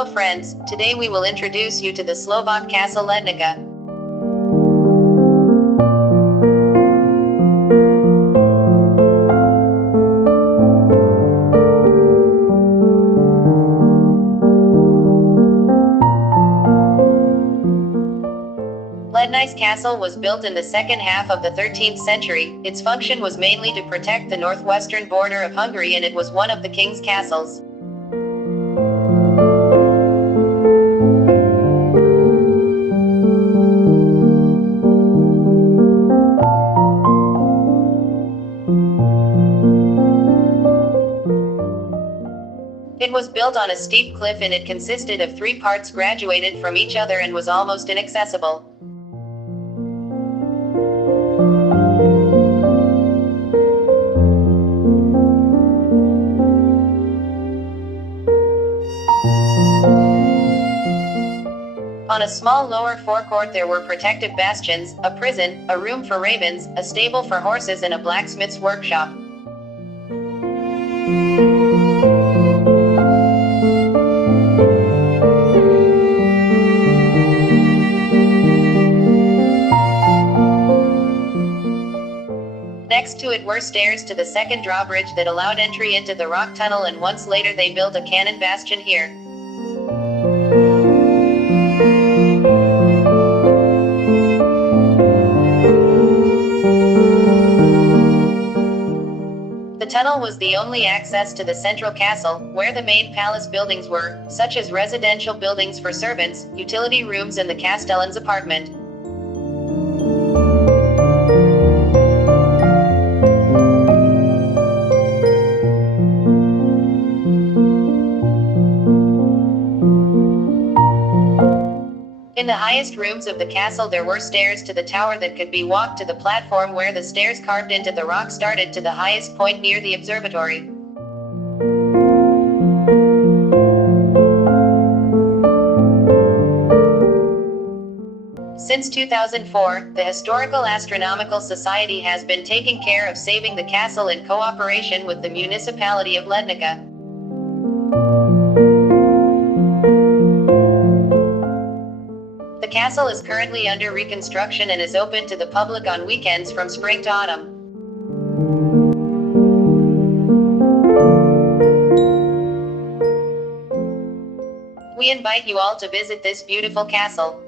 Hello friends, today we will introduce you to the Slovak castle Lednica. Lednice castle was built in the second half of the 13th century. Its function was mainly to protect the northwestern border of Hungary, and it was one of the king's castles. It was built on a steep cliff, and it consisted of 3 parts graduated from each other and was almost inaccessible. On a small lower forecourt there were protective bastions, a prison, a room for ravens, a stable for horses, and a blacksmith's workshop. Next to it were stairs to the second drawbridge that allowed entry into the rock tunnel, and once later they built a cannon bastion here. The tunnel was the only access to the central castle, where the main palace buildings were, such as residential buildings for servants, utility rooms, and the castellan's apartment. In the highest rooms of the castle there were stairs to the tower that could be walked to the platform where the stairs carved into the rock started to the highest point near the observatory. Since 2004, the Historical Astronomical Society has been taking care of saving the castle in cooperation with the municipality of Lednica. The castle is currently under reconstruction and is open to the public on weekends from spring to autumn. We invite you all to visit this beautiful castle.